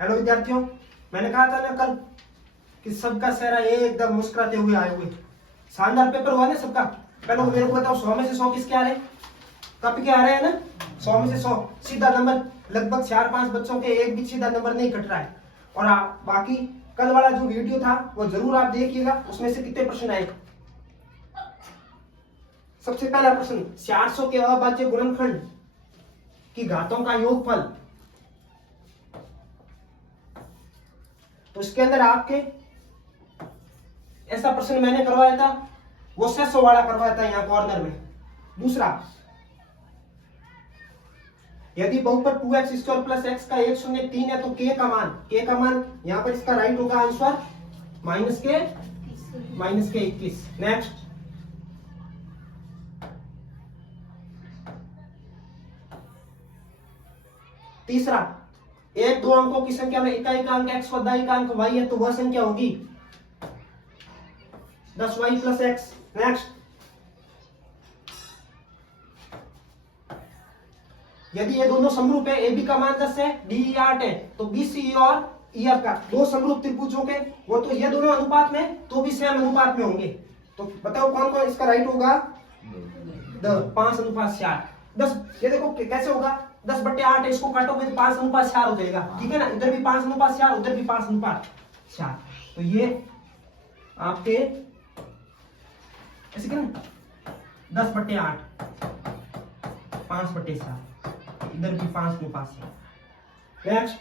Hello विद्यार्थियों, मैंने कहा था ना कल कि सबका चेहरा एकदम मुस्कुराते हुए आए हुए। शानदार पेपर हुआ ना सबका। पहले मेरे को बताओ 100 में से 100 किसके आ रहे हैं? कब के आ रहे हैं ना? 100 में से 100 सीधा नंबर। लगभग 4-5 बच्चों के एक भी सीधा नंबर नहीं कट रहा है। और बाकी कल वाला जो वीडियो था वो जरूर आप देखिएगा, उसमें से कितने प्रश्न आए। सबसे पहला प्रश्न, 400 के अभाज्य गुणनखंड की घातों का योगफल। तो इसके अंदर आपके ऐसा प्रश्न मैंने करवाया था, वो 600 वाला करवाया था यहां कॉर्नर में। दूसरा, यदि बहुपद 2x² प्लस x का 103 है तो k का मान यहां पर इसका राइट होगा आंसर -k 21। नेक्स्ट, तीसरा, एक दो अंकों की संख्या में इकाई का अंक x व दाई का अंक y है तो वह संख्या होगी 10y प्लस x। नेक्स्ट, यदि ये दोनों समरूप है, AB का मान 10 है, DE 8 है, तो BCE और EF का दो समरूप त्रिभुजों के वो तो ये दोनों अनुपात में तो भी सेम अनुपात में होंगे। तो बताओ कौन कौन इसका राइट होगा? 5:4। 10, ये देखो कैसे होगा, 10/8 है, इसको काटोगे तो 5:4 हो जाएगा। ठीक है ना, इधर भी 5:4, उधर भी 5:4। तो ये आपके ऐसे करें 10/8 5/4, इधर भी 5:4। नेक्स्ट,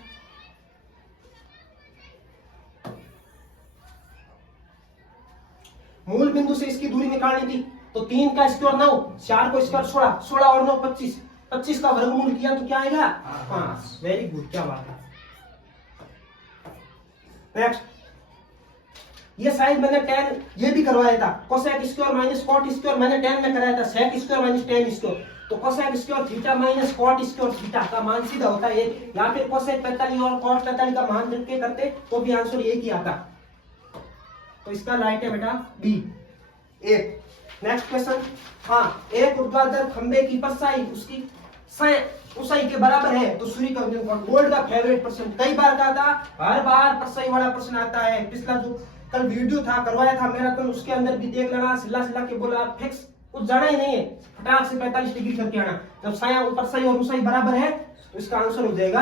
मूल बिंदु से इसकी दूरी निकालनी थी तो 3 का स्क्वायर 9, 4 को स्क्वायर 16, 16 और 9 25, 25 का वर्गमूल किया तो क्या आएगा? 5। वेरी गुड, क्या बात है। नेक्स्ट, ये शायद मैंने 10 ये भी करवाया था, cosec square minus cot square मैंने 10 में कराया था, sec square minus tan square. तो cosec square theta minus cot square theta का मान सीधा होता है या फिर कोसेक 45 और कॉट 45 का मान रख करते तो भी आंसर एक ही आता। तो इसका राइट है बेटा बी 1। नेक्स्ट क्वेश्चन, हाँ, एक ऊर्ध्वाधर खंबे की परछाई उसकी ऊंचाई के बराबर है तो सूर्य का गोल्ड का फेवरेट प्रश्न कई बार का था, हर बार परछाई वाला प्रश्न आता है। पिछला जो कल वीडियो था करवाया था मेरा, तो उसके अंदर भी देख लेना, सिला के बोला फिक्स कुछ जाना ही नहीं है, फटाक से 45 डिग्री करके आना। जब साया परछाई और ऊंचाई बराबर है तो इसका आंसर हो जाएगा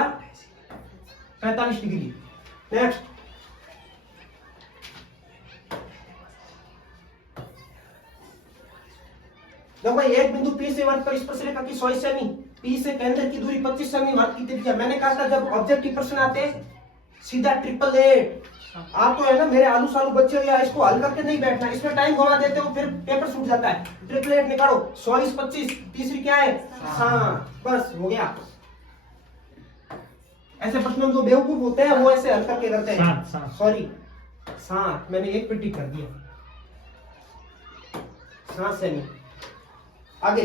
45 डिग्री। नेक्स्ट, देखो भाई, एक बिंदु P से वर्ग पर स्पर्शरेखा की 100 सेमी, P से केंद्र की दूरी 25 सेमी, वर्ग की त्रिज्या। मैंने कहा था जब ऑब्जेक्टिव प्रश्न आते सीधा 888। आप तो है ना मेरे आलू सालू बच्चे हो, या इसको हल करके नहीं बैठना, इसमें टाइम घुमा देते हो फिर पेपर छूट जाता है। 888 निकालो, 100 × 25, तीसरी क्या है? 7। बस हो गया। ऐसे प्रश्न जो बेवकूफ होते हैं वो ऐसे हल करके करते हैं। सॉरी 7, मैंने एक पे टिक कर दिया, 7 सेमी। आगे,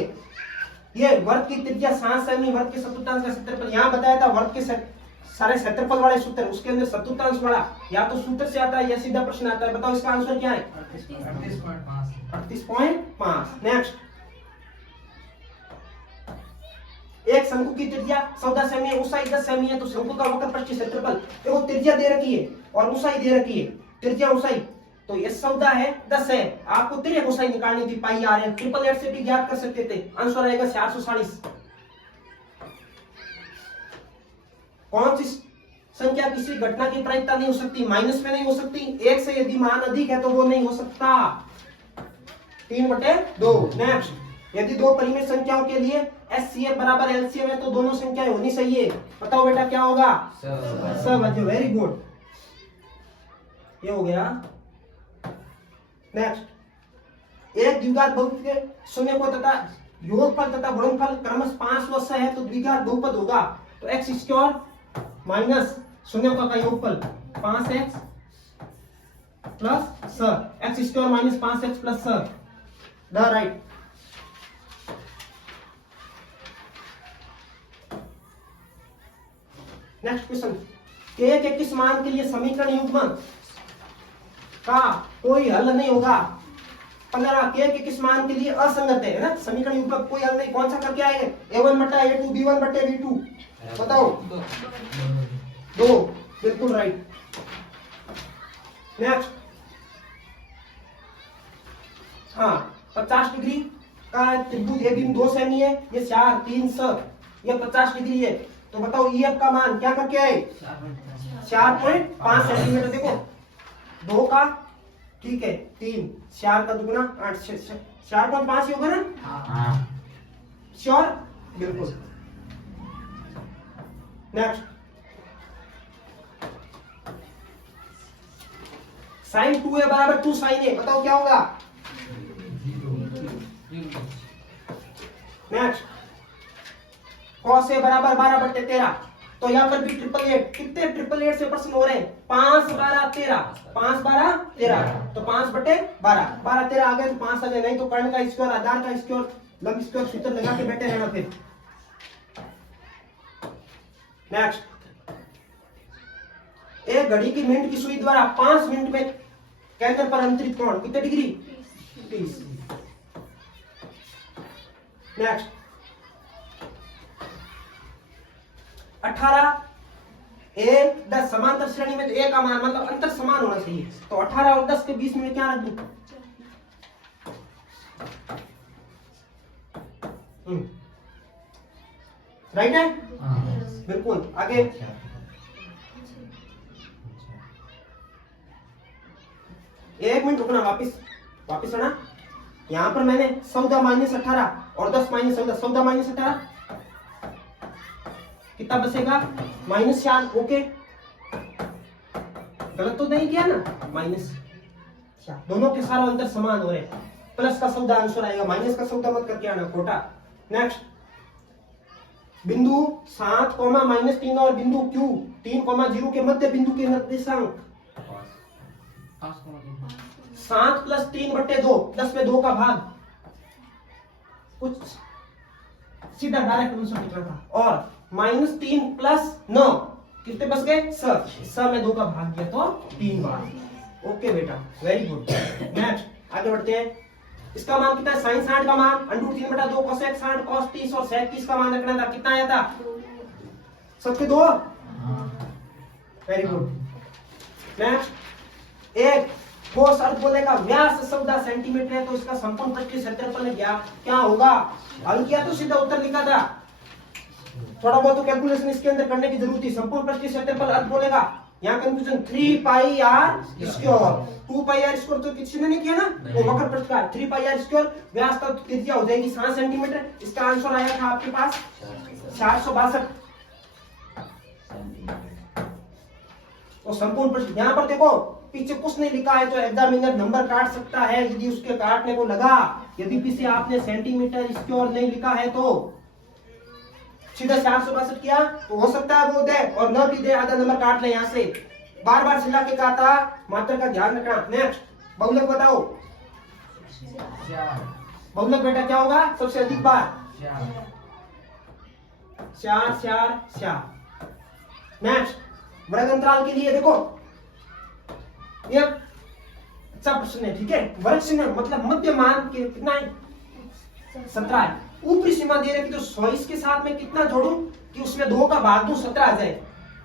ये वर्ग की त्रिज्या 7 सेमी, वर्ग के चतुर्थांश का क्षेत्रफल। यहाँ बताया था वर्ग के सारे क्षेत्रफल वाले सूत्र, उसके अंदर चतुर्थांश वाला या तो सूत्र से आता है या सीधा प्रश्न आता है। बताओ इसका आंसर क्या है? 38.5। नेक्स्ट, एक शंकु की त्रिज्या 14 सेमी है, ऊंचाई 10 सेमी है, तो शंकु का वक्र पृष्ठ क्षेत्रफल देखो, त्रिज्या दे रखी है और ऊंचाई दे रखी है, त्रिज्या ऊंचाई, तो ये 14 है 10 है, आपको तिर्यक ऊंचाई निकालनी थी, पाई आ रहे हैं, 888 से भी ज्ञात कर सकते थे, आंसर आएगा 440। कौन सी संख्या किसी घटना की प्रायिकता नहीं हो सकती? माइनस में नहीं हो सकती, 1 से यदि मान अधिक है तो वो नहीं हो सकता, 3/2। नेक्स्ट, यदि दो परिमेय संख्याओं के लिए HCF बराबर LCM है तो दोनों संख्याएं होनी चाहिए। बताओ बेटा क्या होगा? सब। वेरी गुड, ये हो गया। नेक्स्ट, एक द्विघात बहुपद के शून्य को तथा योगफल तथा गुणनफल क्रमशः 5 व 6 है तो द्विघात बहुपद होगा तो x² माइनस शून्य का योगफल 5x plus 6, x² minus 5x plus 6, the right. Next question, k के किस मान के लिए समीकरण युग्म का कोई हल नहीं होगा? 15 k के किस मान के लिए असंगत है ना, समीकरण युग्म का कोई हल नहीं। कौन सा करके आएंगे? a1/a2 b1/b2। बताओ 2। बिल्कुल राइट। नेक्स्ट, हाँ 50 डिग्री का त्रिभुज ए बी में 2 सेमी है, ये 4 3 7, ये 50 डिग्री है। तो बताओ ईएफ का मान क्या करके आए? 4.5 सेंटीमीटर। देखो 2 का ठीक है 3, 4 का दुगुना 8, 4.5 ही होगा ना? श्योर? बिल्कुल। नेक्स्ट, साइन 2a बराबर 2 साइन a, बताओ क्या होगा? नेक्स्ट, cos a बराबर 12/13। तो यहाँ पर भी 888, कितने 888 से प्रश्न हो रहे हैं? 5 12 13, 5 12 13, तो 5/12, 12 13 आ गए तो 5 आ गए, नहीं तो कर्ण का स्क्वायर, आधार का स्क्वायर, लंब स्क्वायर सूत्र लगा के बैठे रहना। फिर नेक्स्ट, एक घड़ी की मिनट की सुई द्वारा 5 मिनट में केंद्र पर अंतरित कोण कितने डिग्री? 30। नेक्स्ट, 18 1 10 समांतर श्रेणी में, तो ए का मान मतलब अंतर समान होना चाहिए, तो 18 और 10 के बीच में क्या रख दूं? राइट है? बिल्कुल। आगे, एक मिनट रुकना, वापिस आना। यहां पर मैंने 14 माइनस 18 और 10 माइनस 14, 14 माइनस 18 कितना बचेगा? -4। ओके, गलत तो नहीं किया ना? -4, दोनों के सारे अंतर समान हो रहे, प्लस का 14 आंसर आएगा, माइनस का 14 मत करके आना, खोटा। नेक्स्ट, बिंदु 7, -3 और बिंदु Q 3, 0 के मध्य बिंदु के निर्देशांक 7 + 3/2, 10 में 2 का भाग, कुछ सीधा डायरेक्ट आंसर निकला था। और -3 + 9 कितने बच गए? 7 में 2 का भाग दिया तो 3 बार। ओके बेटा, वेरी गुड। नेक्स्ट, आगे बढ़ते हैं। इसका मान कितना है? sin 60 का मान √3/2, cosec 60, cos 30 और sec 30 का मान रखना था। कितना आया था? सबके 2। Very good. नेक्स्ट, एक ठोस अर्धगोले का व्यास 14 सेंटीमीटर है, तो इसका संपूर्ण पृष्ठीय क्षेत्रफल क्या होगा? हल किया तो सीधा उत्तर लिखा था, थोड़ा बहुत तो कैलकुलेशन इसके अंदर करने की जरूरत थी। संपूर्ण पृष्ठीय क्षेत्रफल अर्धगोले का, यहाँ कंफ्यूजन 3πr², 2πr² तो किसी ने नहीं किया ना, वो वक्र पृष्ठ का 3πr², व्यास का त्रिज्या हो जाएगी 7 सेंटीमीटर। इसका आंसर आया था आपके पास 462। तो संपूर्ण पृष्ठ, यहाँ पर देखो पीछे कुछ नहीं लिखा है तो एग्जामिनर नंबर काट सकता है यदि उसके काटने को लगा। यदि पीछे आपने सेंटीमीटर स्क्वायर नहीं लिखा है तो सीधा 462 किया तो हो सकता है वो दे और न भी दे, आधा नंबर काट ले। यहाँ से बार बार सिला के कहा था, मात्रा का ध्यान रखना। नेक्स्ट, बहुलक बताओ। बहुलक बेटा क्या होगा? सबसे अधिक बार 4 4 4। नेक्स्ट, वर्ग अंतराल के लिए देखो ये अच्छा प्रश्न है, ठीक है। वर्ग चिन्ह मतलब मध्य मान के कितना है? 17 है। ऊपरी सीमा दे रखी तो 24 के साथ में कितना जोड़ू कि उसमें 2 का भाग दूं, 17 आ जाए।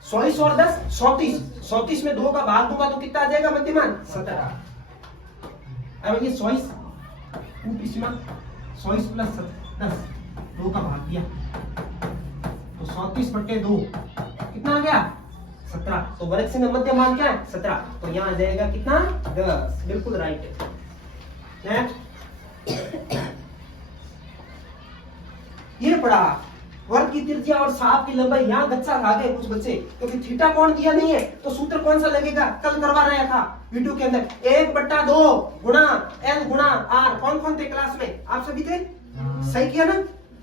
24 और 10 34, 34 में 2 का भाग दूंगा तो कितना आ जाएगा मध्यमान? 17। अब ये 24 ऊपरी सीमा 24 + 10, 2 का भाग दिया तो 34/2 कितना आ गया? 17। तो वर्ग चिन्ह मध्य मान क्या है? 17। तो यहाँ आ जाएगा कितना? 10। बिल्कुल राइट है। नेक्स्ट, ये पढ़ा वर्ग की त्रिज्या और साप की लंबाई। यहाँ गच्चा खा गए कुछ बच्चे, क्योंकि थीटा कोण दिया नहीं है तो सूत्र कौन सा लगेगा? कल करवा रहा था वीडियो के अंदर, 1/2 गुणा L गुणा R। कौन कौन थे क्लास में? आप सभी थे? सही किया ना?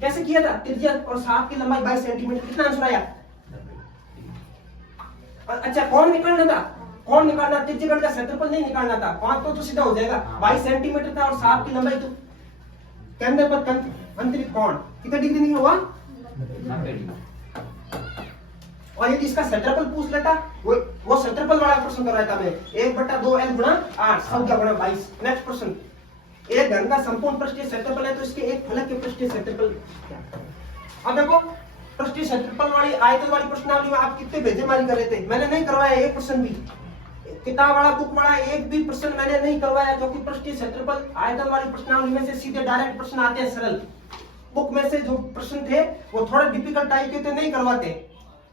कैसे किया था? त्रिज्या और साप की लंबाई 22 सेंटीमीटर। कितना आंसर आया? अच्छा, कौन निकालना था? कौन निकालना? त्रिज्यगण का क्षेत्रफल नहीं निकालना था। 5 तो सीधा हो जाएगा। 22 सेंटीमीटर था और साप की लंबाई तो केंद्र पर अंतरित कोण कितना डिग्री नहीं हुआ? 90 डिग्री। और यदि इसका क्षेत्रफल पूछ लेता, वो क्षेत्रफल वाला प्रश्न कर रहा था मैं, 1/2 L गुणा R, सब क्या गुणा 22। नेक्स्ट प्रश्न, एक घन का संपूर्ण पृष्ठीय क्षेत्रफल है तो इसके एक फलक के पृष्ठीय क्षेत्रफल क्या? अब देखो पृष्ठीय क्षेत्रफल वाली आयतन वाली प्रश्नावली में आप कितने भेजेमारी कर रहे थे? मैंने नहीं करवाया एक प्रश्न भी, किताब वाला बुक वाला एक भी प्रश्न मैंने नहीं करवाया, क्योंकि पृष्ठीय क्षेत्रफल आयतन वाली प्रश्नावली में से सीधे डायरेक्ट प्रश्न आते हैं सरल। बुक में से जो प्रश्न थे वो थोड़े डिफिकल्ट टाइप के थे, नहीं करवाते,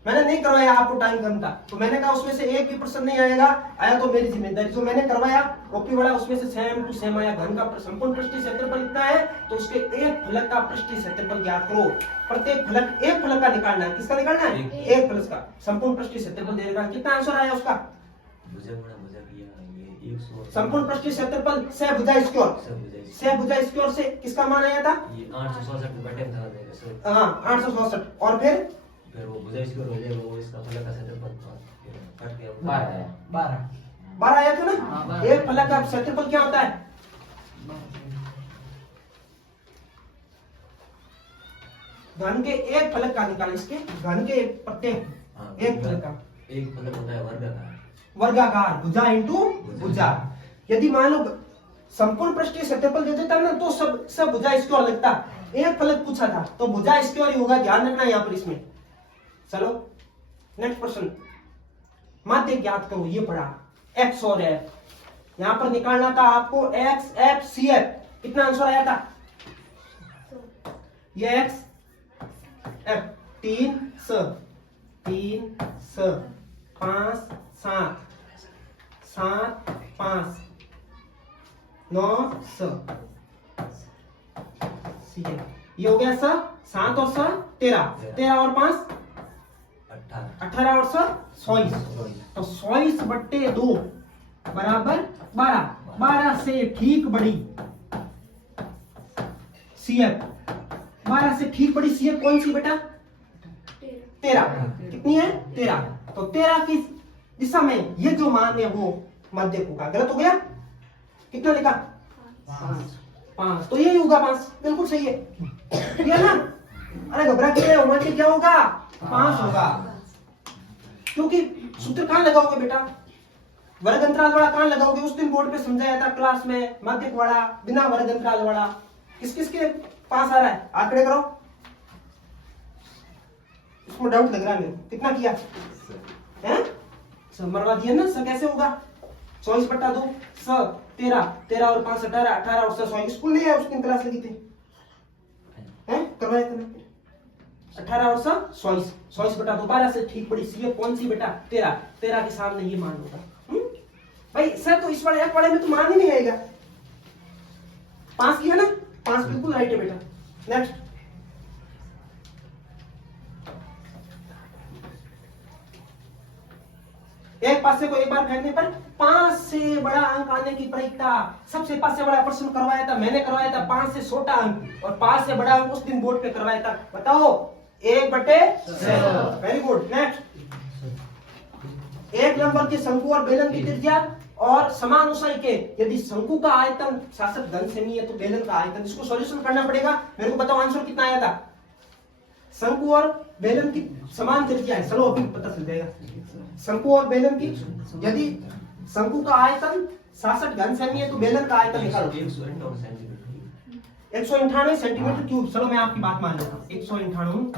मैंने नहीं करवाया आपको टाइम कम था, तो मैंने कहा उसमें से एक भी प्रश्न नहीं आएगा, आया तो मेरी जिम्मेदारी। जो मैंने करवाया ओपी वाला उसमें से सेम टू सेम आया। घन का संपूर्ण पृष्ठीय क्षेत्रफल इतना है तो उसके एक फलक का पृष्ठीय क्षेत्रफल ज्ञात करो। प्रत्येक फलक एक फलक का निकालना है। किसका निकालना है? एक फलक का संपूर्ण पृष्ठीय क्षेत्रफल देगा। कितना आंसर आया उसका? संपूर्ण पृष्ठीय क्षेत्रफल से भुजा स्क्वायर से किसका मान आया था? 866। हाँ 866। और फिर वो भुजा स्क्वायर हो जाएगा, वो इसका फलक का क्षेत्रफल कट गया 12 आया था ना। एक फलक का क्षेत्रफल क्या होता है? घन के एक फलक का निकाल, इसके घन के प्रत्येक एक फलक का एक फलक होता है वर्गाकार। वर्गाकार भुजा इंटू भुजा। यदि मान लो संपूर्ण पृष्ठीय क्षेत्रफल दे देता ना तो सब भुजा स्क्वायर लगता। एक फलक पूछा था तो भुजा स्क्वायर ही होगा, ध्यान रखना यहाँ पर। इसमें चलो नेक्स्ट प्रश्न, माध्य ज्ञात करो। ये पढ़ा एक्स और एफ, यहां पर निकालना था आपको एक्स एफ सी एफ। कितना आंसर आया था? ये एक्स एफ 3 स 5 7 7 5 9 स सी एफ। ये हो गया स 7 और स 13 और 5 18 और 26। तो 26/2 बराबर 12 से ठीक बड़ी सीएफ। 12 से ठीक बड़ी सीएफ कौन सी बेटा? 13। कितनी है? 13। तो 13 की दिशा में ये जो मान है वो मध्य होगा। गलत हो गया? कितना लिखा? 5। तो यही होगा 5। बिल्कुल सही है, ये ना। अरे घबरा के मध्य क्या होगा? 5 होगा। क्योंकि सूत्र कहां लगाओगे बेटा? वर्ग अंतराल वाला कहां लगाओगे? उस दिन बोर्ड पे समझाया था क्लास में, माध्यक वाला बिना वर्ग अंतराल वाला। किस किस के पास आ रहा है? आंकड़े करो। इसमें डाउट लग रहा है मेरे को। कितना किया है? सब मरवा दिया ना। सब कैसे होगा? 24/2 स 13 और 5 18 और 26। स्कूल नहीं है, उस दिन क्लास लगी थी, हैं करवाया था 18 और 26। 26/2 12 से ठीक बड़ी सी कौन सी बेटा? 13 के सामने ये मान होगा। भाई सर तो इस वाले एक वाले में तो मान ही नहीं आएगा। 5 किया ना? 5 बिल्कुल राइट है बेटा। नेक्स्ट, एक पासे को एक बार फेंकने पर 5 से बड़ा अंक आने की परीक्षा। सबसे 5 से बड़ा प्रश्न करवाया था, मैंने करवाया था 5 से छोटा अंक, और 5 से बड़ा अंक उस दिन बोर्ड पे करवाया था। बताओ 1/7। Very good. नेक्स्ट, एक नंबर के शंकु और बेलन की त्रिज्या और समान ऊंचाई के यदि शंकु का आयतन 66 घन सेमी है तो बेलन का आयतन, इसको सॉल्यूशन करना पड़ेगा। मेरे को बताओ आंसर कितना आया था? शंकु और बेलन की समान त्रिज्या है। चलो अभी पता चल जाएगा। शंकु और बेलन की, यदि शंकु का आयतन 66 घन सेमी है तो बेलन का आयतन निकालो 198 सेंटीमीटर क्यूब। चलो मैं आपकी बात मान लेता हूँ 198।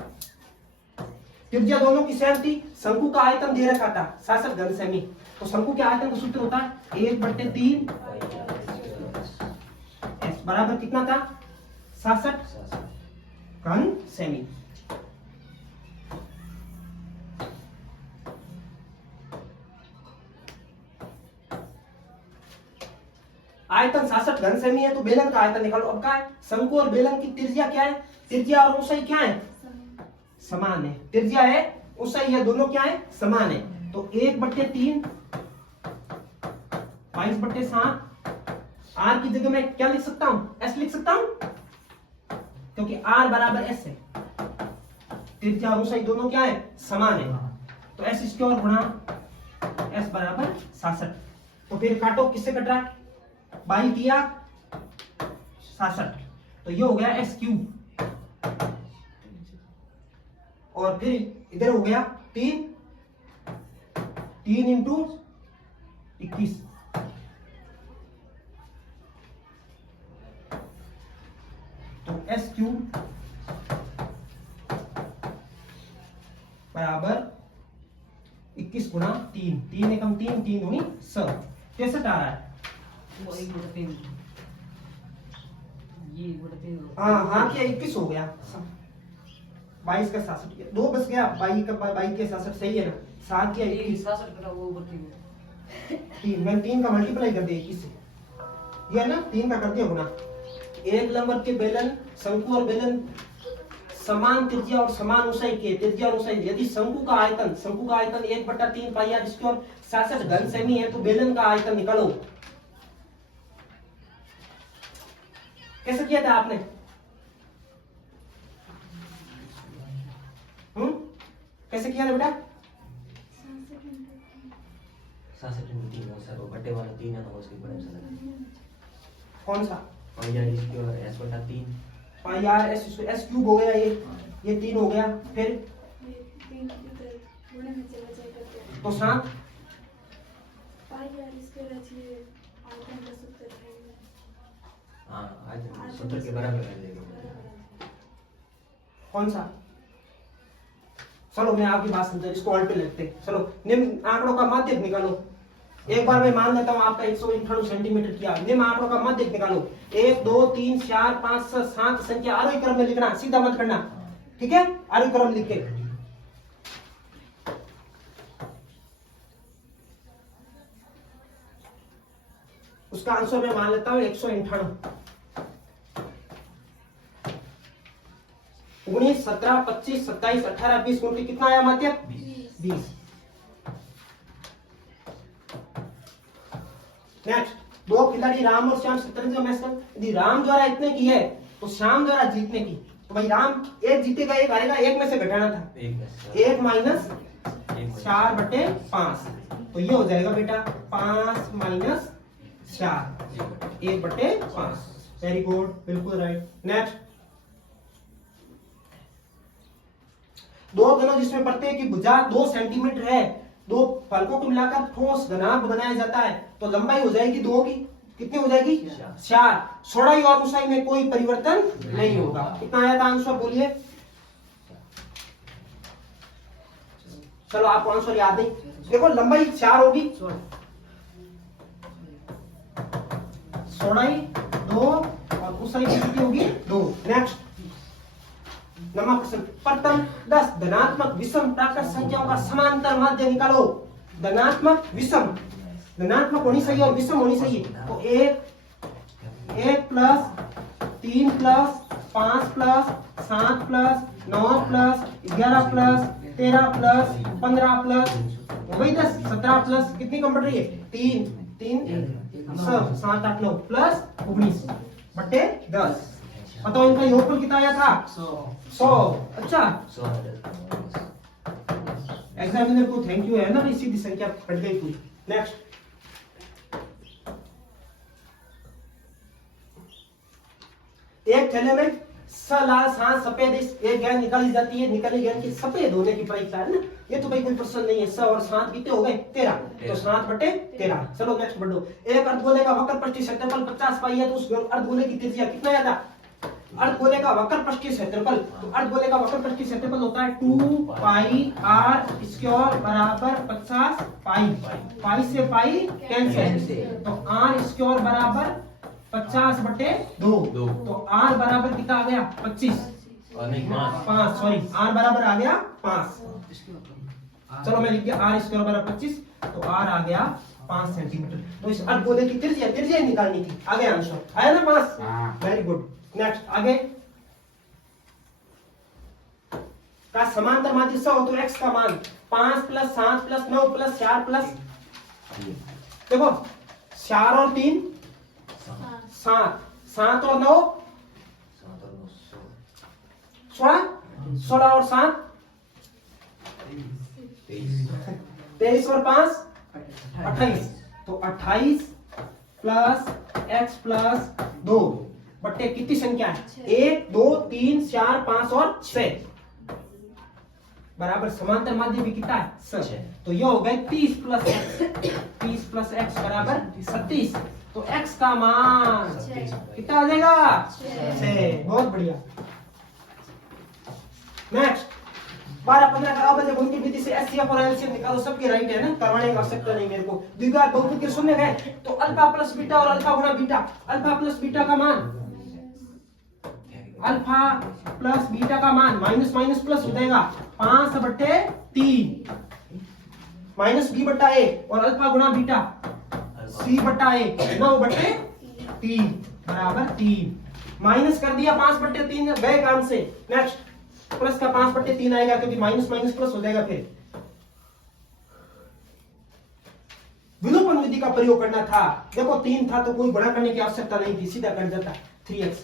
त्रिज्या दोनों की सेम थी। शंकु का आयतन दे रखा था 66 घन सेमी, तो शंकु के आयतन का सूत्र होता है 1/3 s बराबर कितना था? 66 घन सेमी। आयतन 66 घन सेमी है तो बेलन का आयतन निकालो। अब क्या है? शंकु और बेलन की त्रिज्या क्या है? त्रिज्या और ऊंचाई क्या है? समान है। त्रिज्या है, ऊंचाई है, दोनों क्या है? समान है। तो 1/3 22/7। आर की जगह मैं क्या लिख सकता हूं? एस लिख सकता हूं, क्योंकि आर बराबर एस है। त्रिज्या और ऊंचाई दोनों क्या है? समान है। तो एस स्क्वायर गुणा एस बराबर 66। तो फिर काटो, किससे कट रहा है? 22 किया 66, तो ये हो गया एस क्यूब, और फिर इधर हो गया 3 इंटू 21। तो एस क्यूब 25 गुणा 3, 3 एकम 3, 3 दूनी 6, 63 आ रहा है। वो 1/3 ये 1/3 हाँ क्या 21 हो गया, 22 का 67, 2 बच गया, 22 का 22 के 67 सही है ना, 7 क्या 21, 67 का वो ऊपर थी 3 मैंने 3 का मल्टीप्लाई कर दिया 21 से, ये है ना 3 का कर दिया गुना। एक लंबर के बेलन, शंकु और बेलन समान त्रिज्या और समान ऊंचाई के, त्रिज्या और ऊंचाई, यदि शंकु का आयतन 1/3 पाई आर स्क्वायर 66 घन सेमी है तो बेलन का आयतन निकालो। कैसे किया था आपने? कैसे किया था बेटा? 66 में 3 हो सर, वो बटे वाला 3 है ना, उसके बड़े से लगा कौन सा? पाई आर स्क्वायर s बटा 3 पाई आर एस क्यूब हो गया, ये 3 हो गया, फिर तो 7 हां आज 70 के बराबर है देखो। कौन सा? चलो मैं आपकी बात समझा, इसको ऑल्ट पे लिखते हैं। चलो निम्न आंकड़ों का माध्यक निकालो। एक बार मैं मान लेता हूं आपका 198 सेंटीमीटर किया। निम्न आंकड़ों का माध्यक निकालो। 1 2 3 4 5 6 7 संख्या आरोही क्रम में लिखना, सीधा मत करना, ठीक है? आरोही क्रम लिख के उसका आंसर मैं मान लेता हूं 198। 19 17 25 27 18 20 गुणती कितना आया माध्यक? 20। नेक्स्ट, दो खिलाड़ी राम और श्याम शतरंज का मैच कर, यदि राम द्वारा इतने की है तो श्याम द्वारा जीतने की, तो भाई राम एक जीतेगा एक हारेगा, एक में से घटाना था, 1 माइनस 4/5, तो ये हो जाएगा बेटा 5 माइनस 4 1/5। वेरी गुड, बिल्कुल राइट। नेक्स्ट, दो घनों जिसमें प्रत्येक की भुजा 2 सेंटीमीटर है, दो फलकों को मिलाकर ठोस घनाभ बनाया जाता है, तो लंबाई हो जाएगी 2 की, कितनी हो जाएगी? 4। चौड़ाई और ऊंचाई में कोई परिवर्तन नहीं होगा। कितना आया था आंसर बोलिए? चलो आपको आंसर याद नहीं, देखो लंबाई 4 होगी, चौड़ाई 2 और ऊंचाई कितनी होगी? 2। नेक्स्ट, नंबर प्रश्न, प्रथम 10 धनात्मक विषम प्राकृत संख्याओं का समांतर माध्य निकालो। धनात्मक विषम, धनात्मक होनी चाहिए और विषम होनी चाहिए, तो 1 plus 3 plus 5 plus 7 plus 9 plus 11 plus 13 plus 15 plus वही 10 17 प्लस कितनी कम पड़ रही है? 3 सब 7 8 9 प्लस 19/10। बताओ इनका योगफल कितना आया था? 100। अच्छा, एग्जामिनर को थैंक यू है ना, सीधी संख्या कट गई पूरी। नेक्स्ट, एक थैले में लाल सांस सफेद एक गेंद निकाली जाती है, निकाली गेंद की सफेद होने की परीक्षा है ना, ये तो भाई कोई प्रश्न नहीं है। 100 और 7 कितने हो गए? 13, तो 7/13। चलो नेक्स्ट बढ़ो। एक अर्धगोले का वक्र पृष्ठीय क्षेत्रफल 50 पाई है, तो उस अर्धगोले की त्रिज्या कितना आया था? अर्धगोले का वक्र पृष्ठीय क्षेत्रफल, तो अर्धगोले का वक्र पृष्ठीय क्षेत्रफल होता है 2 पाई आर स्क्वायर बराबर 50 पाई, पाई से पाई कैंसिल, तो आर स्क्वायर बराबर 50/2, तो आर बराबर कितना आ गया? 25 5, सॉरी आर बराबर आ गया 5। चलो मैं लिख दिया आर स्क्वायर बराबर 25, तो आर आ गया 5 सेंटीमीटर। तो इस अर्धगोले की त्रिज्या निकालनी थी, आ गया आंसर, आया ना 5। Very good. नेक्स्ट, आगे का समांतर माध्य 100 हो तो x का मान 5 प्लस 7 प्लस 9 प्लस 4 प्लस, देखो 4 और 3 7, 7 और 9 16, 16 और 7 23 और 5 28, तो 28 प्लस x प्लस 2 बट्टे कितनी संख्या है? 1 2 3 4 5 और 6 बराबर समांतर माध्य भी कितना है? 6। तो ये हो गए 30 प्लस x बराबर 37, तो x का मान कितना आ जाएगा? 6। बहुत बढ़िया। नेक्स्ट, 12 15 का अवयव गुण की विधि से एचसीएफ और एलसीएम निकालो, सबके राइट है ना, करवाने की आवश्यकता नहीं मेरे को। द्विघात बहुपद के शून्य है तो अल्फा प्लस बीटा और अल्फा गुणा बीटा, अल्फा प्लस बीटा का मान, अल्फा प्लस बीटा का मान माइनस माइनस प्लस हो जाएगा 5/3 माइनस b बटा a और अल्फा गुणा बीटा c बटा a 9/3 बराबर 3। माइनस कर दिया 5/3 गए काम से। नेक्स्ट प्लस का 5/3 आएगा क्योंकि माइनस माइनस प्लस हो जाएगा। फिर विलोपन विधि का प्रयोग करना था। देखो 3 था तो कोई बड़ा करने की आवश्यकता नहीं थी, सीधा कर जाता 3x।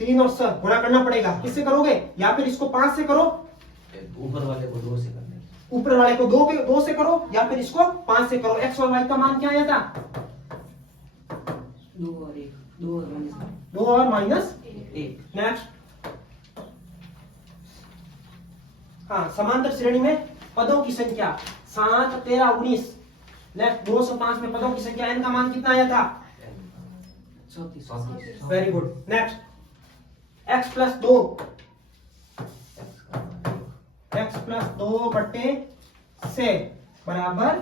3 और सर गुणा करना पड़ेगा, किससे करोगे? या फिर इसको 5 से करो, ऊपर वाले को 2 से करने, ऊपर वाले को 2 से करो, या फिर इसको 5 से करो। x और y का मान क्या आया था? 2 और 1, 2 और माइनस 2 और माइनस 1। नेक्स्ट, हाँ समांतर श्रेणी में पदों की संख्या 7 13 19। नेक्स्ट 2 से 5 में पदों की संख्या n का मान कितना आया था? 34। Very good. Next x plus 2, x plus 2 बट्टे से बराबर,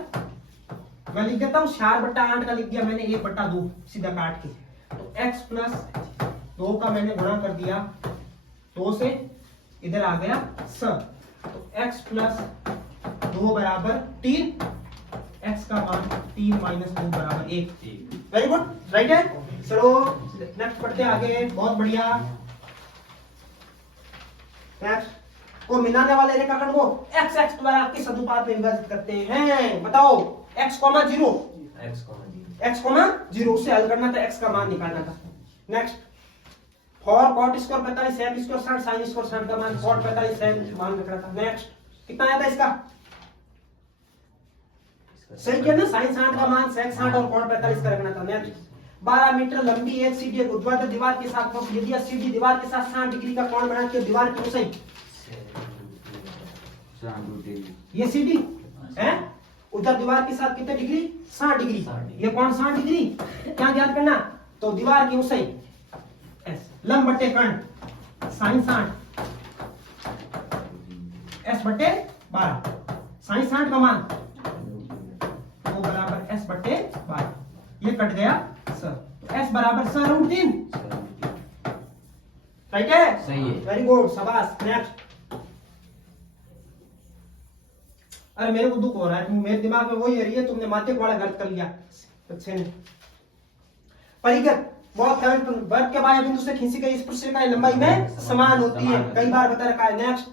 मैं लिख देता हूं 4/8 का लिख दिया मैंने, 1/2 सीधा काट के। तो x प्लस 2 का मैंने गुणा कर दिया 2 से, इधर आ गया स, तो x प्लस 2 बराबर 3, x का मान 3 माइनस 2 बराबर 1। वेरी गुड, राइट है। चलो नेक्स्ट पढ़ते आगे, बहुत बढ़िया। नेक्स्ट को मिलाने वाले रेखाखंड को x x द्वारा किस अनुपात में विभाजित करते हैं? बताओ। x, 0 x, 0 से हल करना था, x का मान निकालना था। Next for cot square 45 sec square 60 sine square 60 का मान कॉट 45 सेक मान रखना था। नेक्स्ट कितना आया था इसका? सही किया ना, साइन 60 का मान सेक 60 और कॉट 45 का रखना था। नेक्स्ट 12 मीटर लंबी एक सीढ़ी एक ऊर्ध्वाधर दीवार के साथ, यदि सीढ़ी दीवार के साथ 60 डिग्री का कोण बनाती है, दीवार की ऊंचाई, ये सीढ़ी है उधर दीवार के साथ कितने डिग्री? 60 डिग्री। ये कौन 60 डिग्री? क्या याद करना? तो दीवार की ऊंचाई s, लंब बटे कर्ण साइन 60 s बटे 12, साइन 60 का मान वो बराबर s बटे 12, ये कट गया सर, तो s बराबर सर √3। राइट है, सही है, वेरी गुड, शाबाश। नेक्स्ट, अरे मेरे को दुख हो रहा है, मेरे दिमाग में वही आ रही है, तुमने माध्यक वाला गलत कर लिया। अच्छे ने परिगत बहुत वर्ग के बाह्य बिंदु से खींची गई स्पर्शरेखाएं लंबाई में समान होती है, कई बार बता रखा है। नेक्स्ट,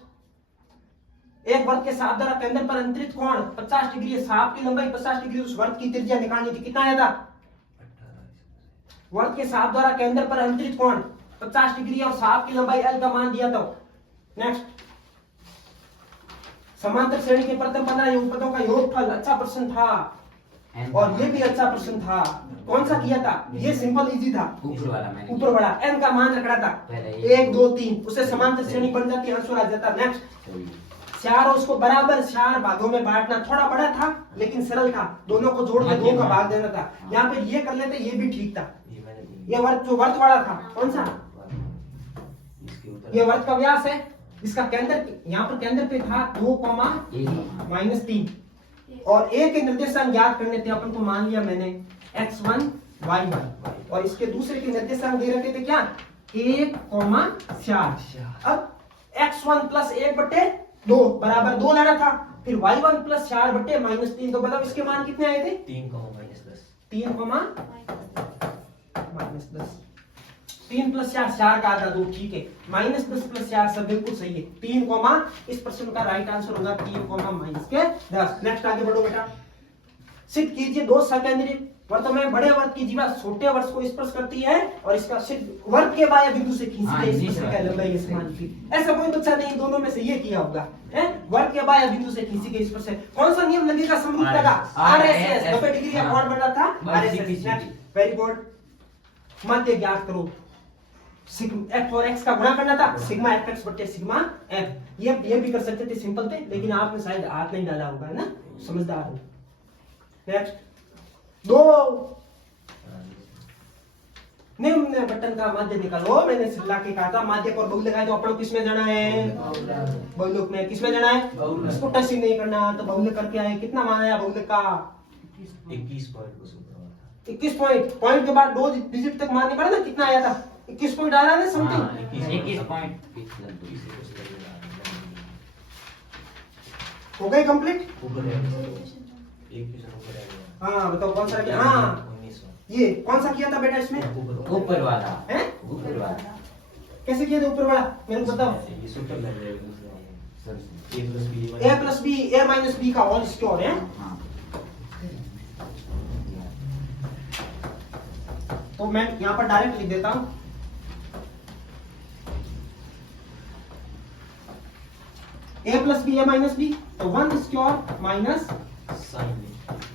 एक वर्ग के साफ द्वारा केंद्र पर अंतरित कोण 50 डिग्री है, साफ की लंबाई 50 डिग्री, उस वर्ग की त्रिज्या निकालनी थी। कितना आया था? वर्ग के साफ द्वारा केंद्र पर अंतरित कोण 50 डिग्री और साफ की लंबाई l का मान दिया था। नेक्स्ट, समांतर श्रेणी के प्रथम 15 उपपदों का योगफल अच्छा प्रश्न था, और ये भी अच्छा प्रश्न था। कौन सा किया था? ये सिंपल इजी था, ऊपर वाला मैंने ऊपर वाला n का मान रखना था 1 2 3, उसे समांतर श्रेणी बन जाती, आंसर आ जाता। नेक्स्ट, 4 और उसको बराबर 4 भागों में बांटना, थोड़ा बड़ा था लेकिन सरल था, दोनों को जोड़ के 2 का भाग देना था। यहाँ पे ये कर लेते, ये भी ठीक था। ये वर्ग जो वर्ग वाला था, कौन सा? ये वर्ग का व्यास है, इसका केंद्र यहाँ पर केंद्र पे था 2, -3, और a के निर्देशांक ज्ञात करने थे अपन को, मान लिया मैंने x1 y1, और इसके दूसरे के निर्देशांक दे रखे थे क्या? 1, 4। अब x1 + 1/2 बराबर 2 लाना था, फिर y1 + 4/-3, तो बताओ इसके मान कितने आए थे? 3, -10 3, -10। 3 + 4 4 का आधा 2, ठीक है। -10 + 4 सब बिल्कुल सही है। 3, इस प्रश्न का राइट आंसर होगा 3, -10। नेक्स्ट आगे बढ़ो बेटा। सिद्ध कीजिए दो सकेंद्री वर्तों में बड़े वर्ग की जीवा छोटे वर्ग को स्पर्श करती है, और इसका सिद्ध वर्ग के बाह्य बिंदु से खींची गई स्पर्शरेखा लंबाई समान थी। ऐसा कोई बच्चा नहीं दोनों में से ये किया होगा, है? वर्ग के बाह्य बिंदु से खींची गई स्पर्शरेखा, कौन सा नियम लगेगा? समरूप लगा, RSS 90 डिग्री का कोण बन रहा था, RSS। वेरी गुड, मध्य ज्ञात करो। f और x का गुणा करना था, सिग्मा fx बटे सिग्मा f। ये भी कर सकते थे, सिंपल थे, लेकिन आपने शायद हाथ नहीं डाला होगा, है ना, समझदार हो। नेक्स्ट, 2 निम्न बटन का माध्य निकालो। मैंने सिल्ला के कहा था माध्य और बहुलक लगाए तो अपन किसमें जाना है? बहुलक में। किसमें जाना है? इसको टच ही नहीं करना। तो बहुलक करके आए, कितना मान आया बहुलक का? 21 पॉइंट को सूत्र हुआ था। 21 पॉइंट। पॉइंट के बाद 2 डिजिट तक मारने पड़ा ना, कितना आया था? 21 पॉइंट आ रहा है समथिंग। हाँ, 21 पॉइंट। हो गए कंप्लीट? ऊपर है 21 ऊपर है। हाँ बताओ कौन सा किया? हाँ 1900 ये कौन सा किया था बेटा इसमें? ऊपर वाला। हैं? ऊपर वाला। कैसे किया था ऊपर वाला? मेरे को बताओ। ये सूत्र लग जाएगा a plus b a plus B a minus B का होल स्क्वायर है। हाँ। तो मैं यहाँ पर डायरेक्ट लिख देता हूँ। a plus B a minus B, तो 1 square minus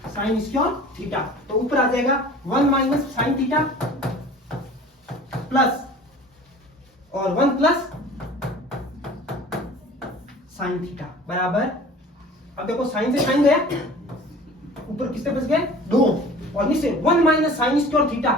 sine square theta. तो ऊपर आ जाएगा 1 माइनस साइन थीटा प्लस और 1 प्लस साइन थीटा बराबर। अब देखो साइन से साइन गया, ऊपर किससे बच गए? 2, और नीचे 1 minus sine square theta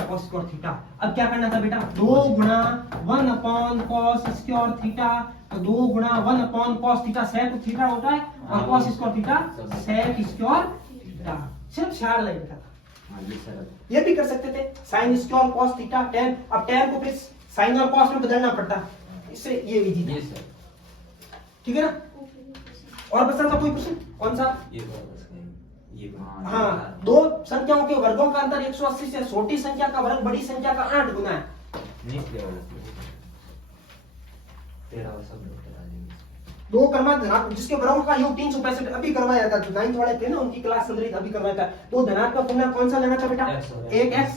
cos square theta. अब क्या करना था बेटा? 2 गुणा 1 अपॉन कॉस स्क्वायर थीटा। तो 2 गुणा 1 upon cos theta sec theta होता है, और cos square theta sec square theta. सिर्फ 4 लाइन का था। हाँ, ये सरल। ये भी कर सकते थे sine square cos theta tan। अब tan को फिर साइन और कॉस में बदलना पड़ता, इससे ये विधि ये थी। सर। ठीक है ना? और बचा था कोई क्वेश्चन? कौन सा? ये बात हाँ, 2 संख्याओं के वर्गों का अंतर 180 से छोटी संख्या का वर्ग बड़ी संख्या का 8 गुना है। निचले वाला 13 और सब लोग करा देंगे। 2 क्रमांक धनात्मक जिसके वर्गों का योग 365 अभी करवाया था, जो 9th वाले थे ना उनकी क्लास चल रही थी, अभी करवाया था। तो धनात्मक पूर्णांक कौन सा लेना था बेटा? X और एक x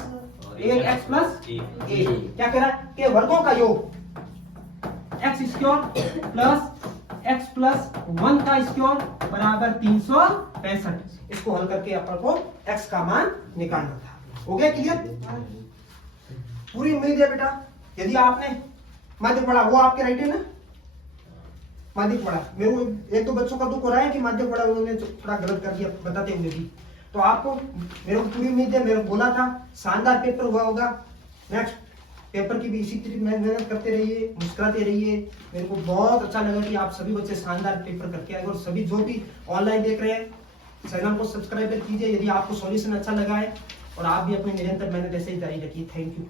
और एक x प्लस एक। a। क्या कह रहा है कि वर्गों का योग x square plus x plus 1 का स्क्वायर बराबर 365। इसको हल करके अपन को x का मान निकालना था। हो गया क्लियर? पूरी उम्मीद है बेटा। यदि आपने माध्य पढ़ा, वो आपके राइट है ना? माध्य पढ़ा, मेरे को 1-2 बच्चों का दुख हो रहा है कि माध्य पढ़ा उन्होंने थोड़ा गलत कर दिया बताते हुए भी। तो आपको मेरे को पूरी उम्मीद है, मेरे को बोला था शानदार पेपर हुआ होगा। नेक्स्ट पेपर की भी इसी तरह मेहनत करते रहिए, मुस्कुराते रहिए। मेरे को बहुत अच्छा लगा कि आप सभी बच्चे शानदार पेपर करके आए। और सभी जो भी ऑनलाइन देख रहे हैं चैनल को सब्सक्राइब कीजिए यदि आपको सॉल्यूशन अच्छा लगा है, और आप भी अपनी निरंतर मेहनत ऐसे ही जारी रखिए। Thank you.